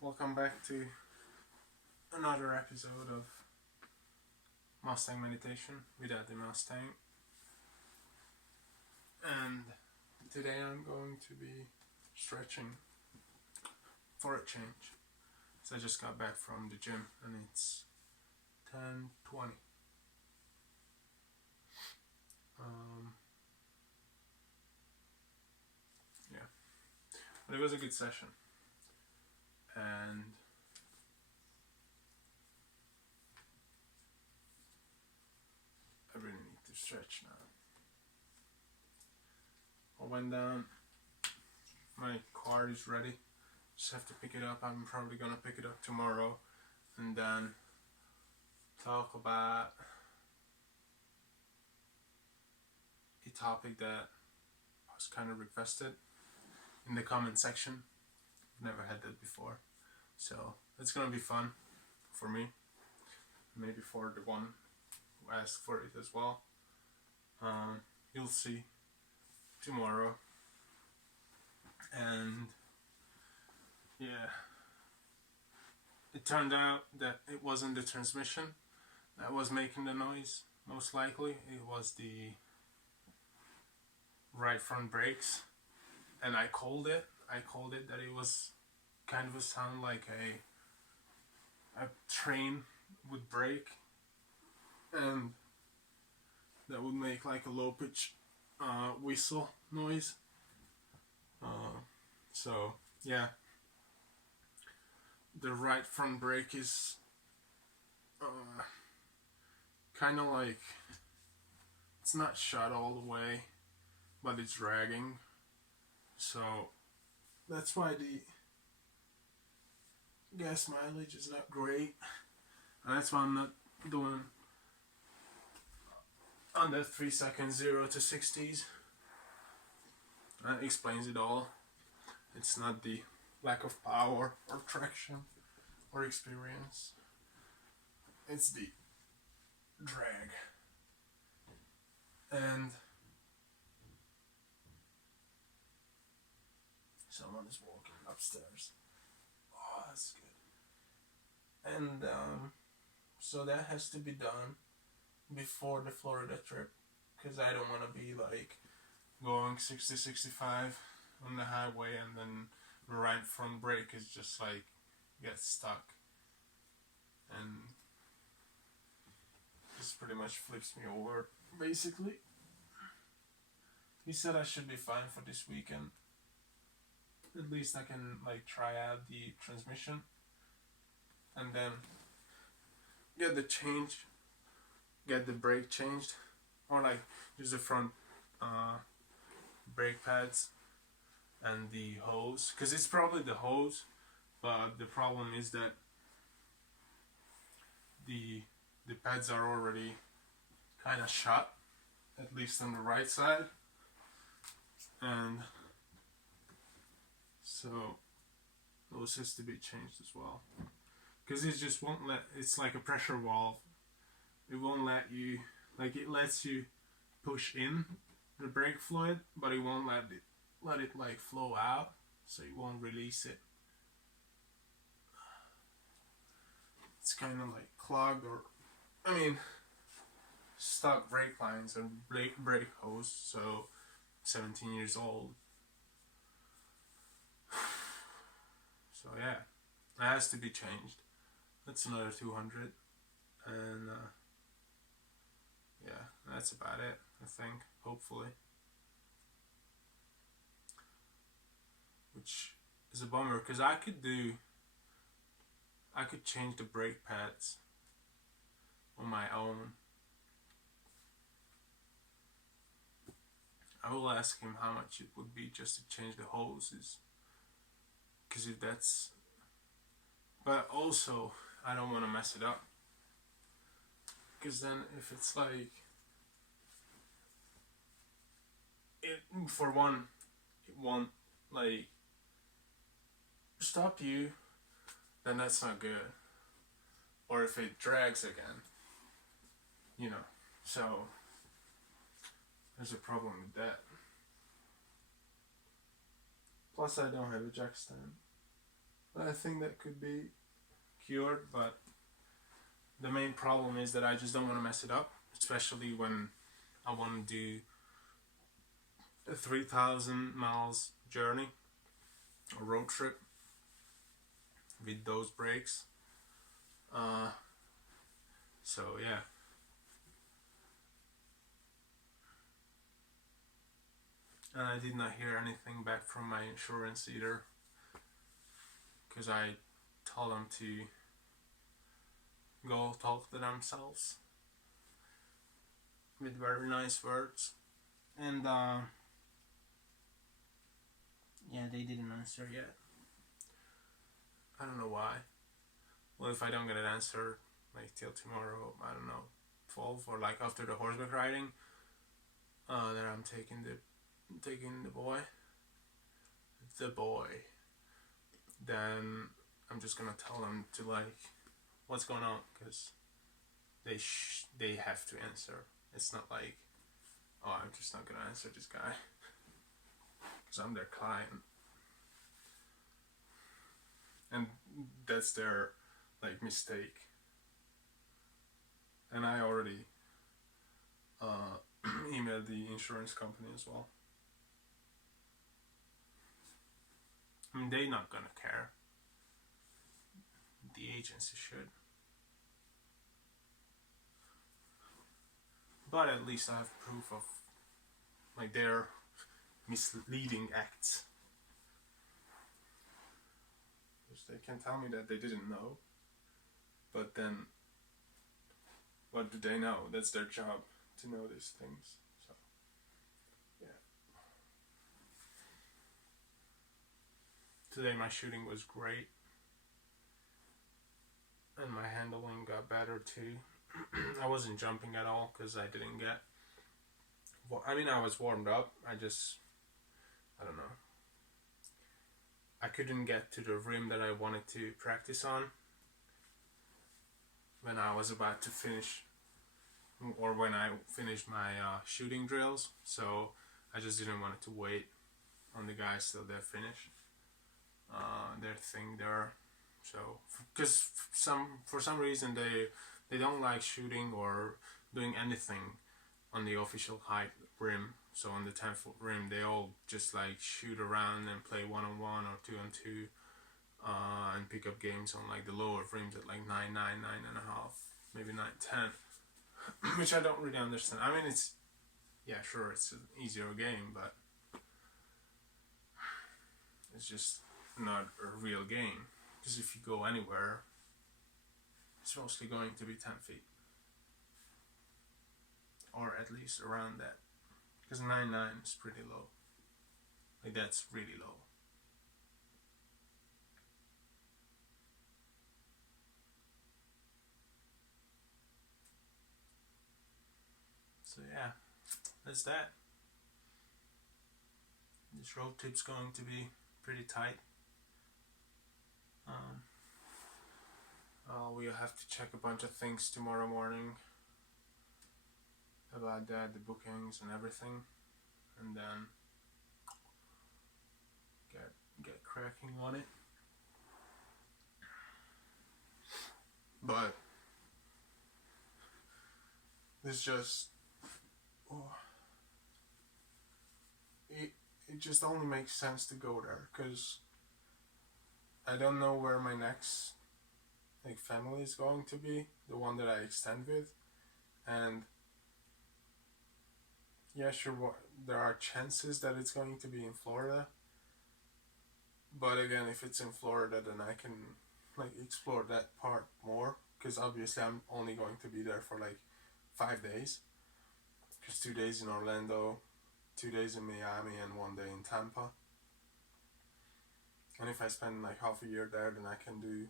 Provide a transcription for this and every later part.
Welcome back to another episode of Mustang Meditation without the Mustang. And today I'm going to be stretching for a change. So I just got back from the gym and it's 10:20. Yeah, but it was a good session. And I really need to stretch now. I went down, my car is ready, just have to pick it up. I'm probably gonna pick it up tomorrow and then talk about a topic that was kind of requested in the comment section. I've never had that before, so it's gonna be fun for me, maybe for the one who asked for it as well. You'll see tomorrow. And yeah, it turned out that it wasn't the transmission that was making the noise. Most likely it was the right front brakes, and I called it that it was kind of a sound like a train would brake, and that would make like a low pitch whistle noise. So yeah, the right front brake is kind of like, it's not shut all the way, but it's dragging. So that's why the gas mileage is not great, and that's why I'm not doing under 3 seconds 0 to 60s. That explains it all. It's not the lack of power or traction or experience, it's the drag. And someone is walking upstairs. Oh, that's good. And so that has to be done before the Florida trip, because I don't want to be like going 60, 65 on the highway and then the right front brake is just like gets stuck and just pretty much flips me over basically. He said I should be fine for this weekend. At least I can like try out the transmission and then get the brake changed, or like use the front brake pads and the hose, because it's probably the hose, but the problem is that the pads are already kind of shut, at least on the right side, and so those has to be changed as well, because it just won't let, it's like a pressure valve, it won't let you, like it lets you push in the brake fluid, but it won't let it like flow out, so it won't release it. It's kind of like clogged, or I mean stock brake lines and brake hose, so 17 years old. So yeah, it has to be changed. That's another 200, and yeah, that's about it, I think, hopefully. Which is a bummer, because I could change the brake pads on my own. I will ask him how much it would be just to change the hoses, because if that's, but also I don't want to mess it up, because then if it's like it, for one, it won't like stop you, then that's not good. Or if it drags again, you know, so there's a problem with that. Plus I don't have a jack stand. I think that could be cured, but the main problem is that I just don't want to mess it up, especially when I want to do a 3,000 miles journey, a road trip with those brakes. So yeah. And I did not hear anything back from my insurance either, because I told them to go talk to themselves with very nice words. And yeah, they didn't answer yet. I don't know why. Well, if I don't get an answer like till tomorrow, I don't know, 12 or like after the horseback riding, then I'm taking the boy. Then I'm just gonna tell them to like what's going on, because they have to answer. It's not like, oh, I'm just not gonna answer this guy because I'm their client, and that's their like mistake. And I already emailed the insurance company as well. I mean, they're not gonna care. The agency should. But at least I have proof of like their misleading acts. Because they can tell me that they didn't know. But then, what do they know? That's their job, to know these things. So, yeah. Today my shooting was great. And my handling got better too. I wasn't jumping at all because I didn't get... I mean, I was warmed up. I don't know. I couldn't get to the rim that I wanted to practice on when I was about to finish, or when I finished my shooting drills. So I just didn't want to wait on the guys till they're finished their thing there. So, because for some reason they don't like shooting or doing anything on the official height rim. So on the 10-foot rim, they all just like shoot around and play 1-on-1 or 2-on-2, and pick up games on like the lower rims at like 9, 9.5, maybe 9, 10, which I don't really understand. I mean, it's, yeah, sure, it's an easier game, but it's just not a real game. Because if you go anywhere, it's mostly going to be 10 feet. Or at least around that. Because 9.9 is pretty low. Like, that's really low. So yeah, that's that. This road trip's going to be pretty tight. We'll have to check a bunch of things tomorrow morning about that, the bookings and everything, and then get cracking on it. But it's just it just only makes sense to go there because I don't know where my next like family is going to be, the one that I extend with, and yeah, sure, there are chances that it's going to be in Florida, but again, if it's in Florida, then I can like explore that part more, because obviously I'm only going to be there for like 5 days, because 2 days in Orlando, 2 days in Miami, and 1 day in Tampa. And if I spend like half a year there, then I can do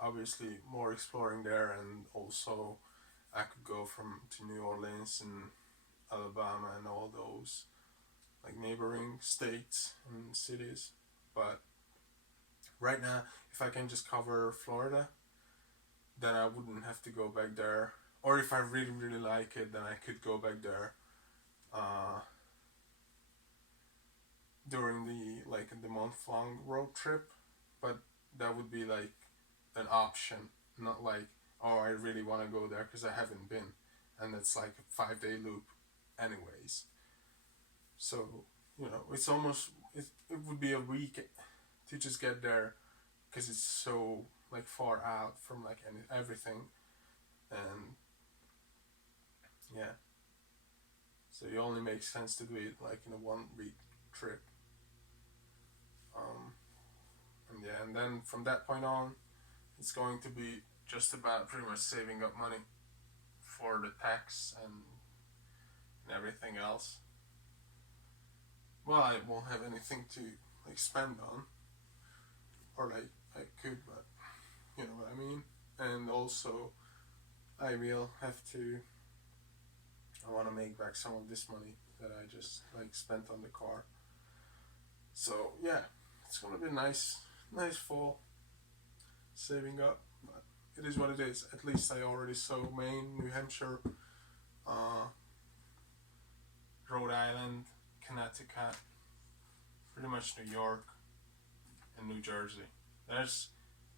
obviously more exploring there, and also I could go to New Orleans and Alabama and all those like neighboring states and cities. But right now, if I can just cover Florida, then I wouldn't have to go back there. Or if I really, really like it, then I could go back there during the month-long road trip. But that would be like an option, not like, oh, I really want to go there because I haven't been, and it's like a 5-day loop, anyways. So it's almost it would be a week to just get there because it's so like far out from like everything, and yeah. So it only makes sense to do it like in a 1 week trip. Um, and then from that point on, it's going to be just about pretty much saving up money for the tax and everything else. Well, I won't have anything to like spend on, or like I could, but you know what I mean. And also, I will have to. I want to make back some of this money that I just like spent on the car. So yeah, it's gonna be nice fall, saving up. But it is what it is. At least I already saw Maine, New Hampshire, uh, Rhode Island, Connecticut, pretty much New York, and New Jersey. I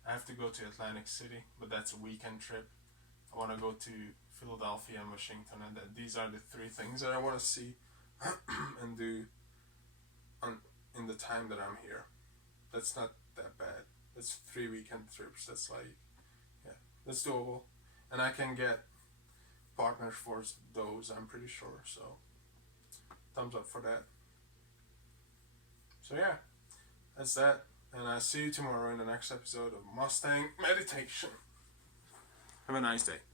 have to go to Atlantic City, but that's a weekend trip. I want to go to Philadelphia and Washington, and these are the 3 things that I want to see and do in the time that I'm here. That's not that bad. That's 3 weekend trips. That's like, yeah, that's doable, and I can get partners for those. I'm pretty sure. So, thumbs up for that. So yeah, that's that, and I'll see you tomorrow in the next episode of Mustang Meditation. Have a nice day.